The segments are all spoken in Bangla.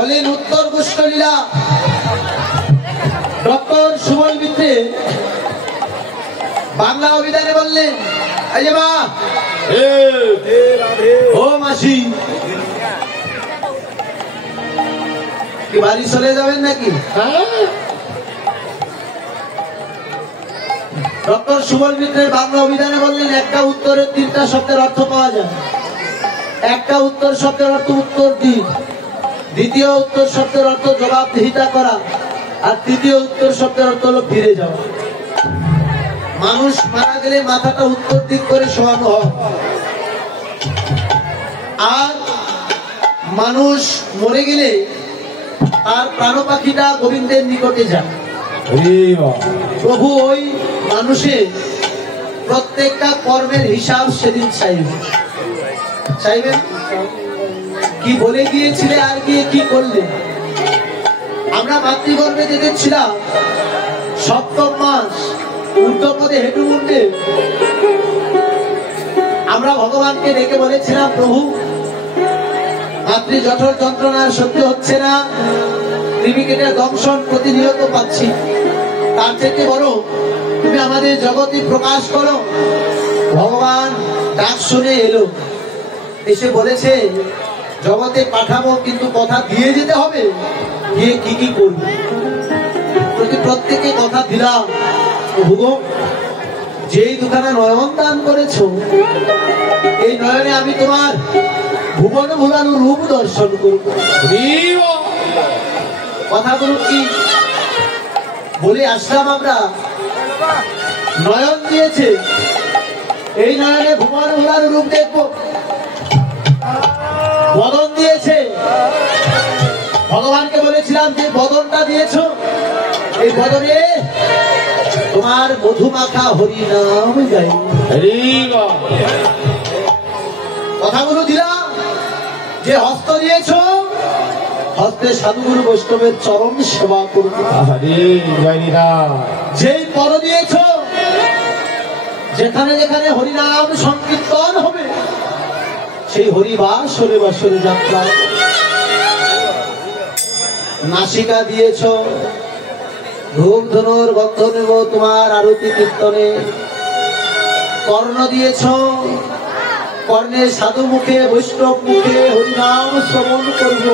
বলেন উত্তর কুষ্ঠলীলা। ডক্টর সুবল মিত্রে বাংলা অভিধানে বললেন, এই যে মা, ও মাসি, কি বাড়ি চলে যাবেন নাকি? ডক্টর সুবল মিত্রের বাংলা অভিধানে বললেন, একটা উত্তরের 3টা শব্দের অর্থ পাওয়া যায়। একটা উত্তর শব্দের অর্থ উত্তর দিন, দ্বিতীয় উত্তর শব্দের অর্থ জবাবদিহিতা করা, আর তৃতীয় উত্তর শব্দের অর্থ হলো ফিরে যাওয়া। মানুষ মারা গেলে মাথাটা উত্তর দিক করে শোয়ানো হয়, আর মানুষ মরে গেলে তার প্রাণ পাখিটা গোবিন্দের নিকটে যায়। প্রভু ওই মানুষের প্রত্যেকটা কর্মের হিসাব সেদিন চাইবেন। কি বলে গিয়েছিলে আর গিয়ে কি করলে? আমরা মাতৃগর্ভে যেদিন ছিলাম, 7ম মাস ঊর্ধ্বপদে হেঁটুমুন্ডে আমরা ভগবানকে ডেকে বলেছিলাম, প্রভু মাতৃ জঠর যন্ত্রণা সহ্য হচ্ছে না, ক্রিমিকেটের দংশন প্রতিনিয়ত পাচ্ছি, তার থেকে বড় তুমি আমাদের জগতে প্রকাশ করো। ভগবান ডাক শুনে এলো, এসে বলেছে জগতে পাঠাবো, কিন্তু কথা দিয়ে যেতে হবে, গিয়ে কি কি করবে। প্রত্যেকে কথা দিলাম, প্রভু যেই দুখানা নয়ন দান করেছো, এই নয়নে আমি তোমার ভুবন ভুলানো রূপ দর্শন করব। কথাগুলো কি বলে আসলাম আমরা? নয়ন দিয়েছে, এই নয়নে ভুবন ভুলানো রূপ দেখবো। বদন দিয়েছে, ভগবানকে বলেছিলাম যে বদনটা দিয়েছো, এই বদনে তোমার মধুমাখা হরি নাম গাই। কথাগুলো দিলাম যে হস্ত দিয়েছ, হস্তে সাধুগুরু বৈষ্ণবের চরণ সেবা করবে। যেই পদ দিয়েছ, যেখানে যেখানে হরিনাম সংকীর্তন হবে, সেই হরিবাসরে বাসরে যাত্রা। নাসিকা দিয়েছ, ধূপ ধনুর গন্ধ নেব তোমার আরতি কীর্তনে। কর্ণ দিয়েছ, কর্ণে সাধু মুখে বৈষ্ণব মুখে হরিনাম শ্রবণ করব।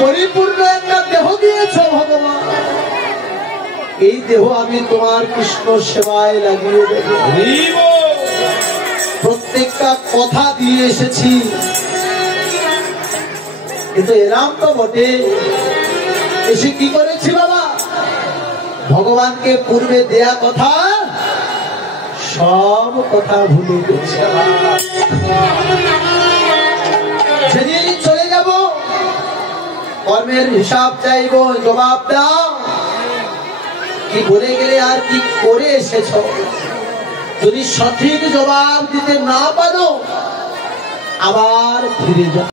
পরিপূর্ণ একটা দেহ দিয়েছ ভগবান, এই দেহ আমি তোমার কৃষ্ণ সেবায় লাগিয়ে দেব। প্রত্যেকটা কথা দিয়ে এসেছি, কিন্তু এরাম তো বটে, এসে কি করেছি বাবা? ভগবানকে পূর্বে দেয়া কথা সব কথা ভুলে গেছে। সেদিন চলে যাব, কর্মের হিসাব চাইব, জবাব দাও, কি বলে গেলে আর কি করে এসেছ। যদি সঠিক জবাব দিতে না পারো, আবার ফিরে যাও।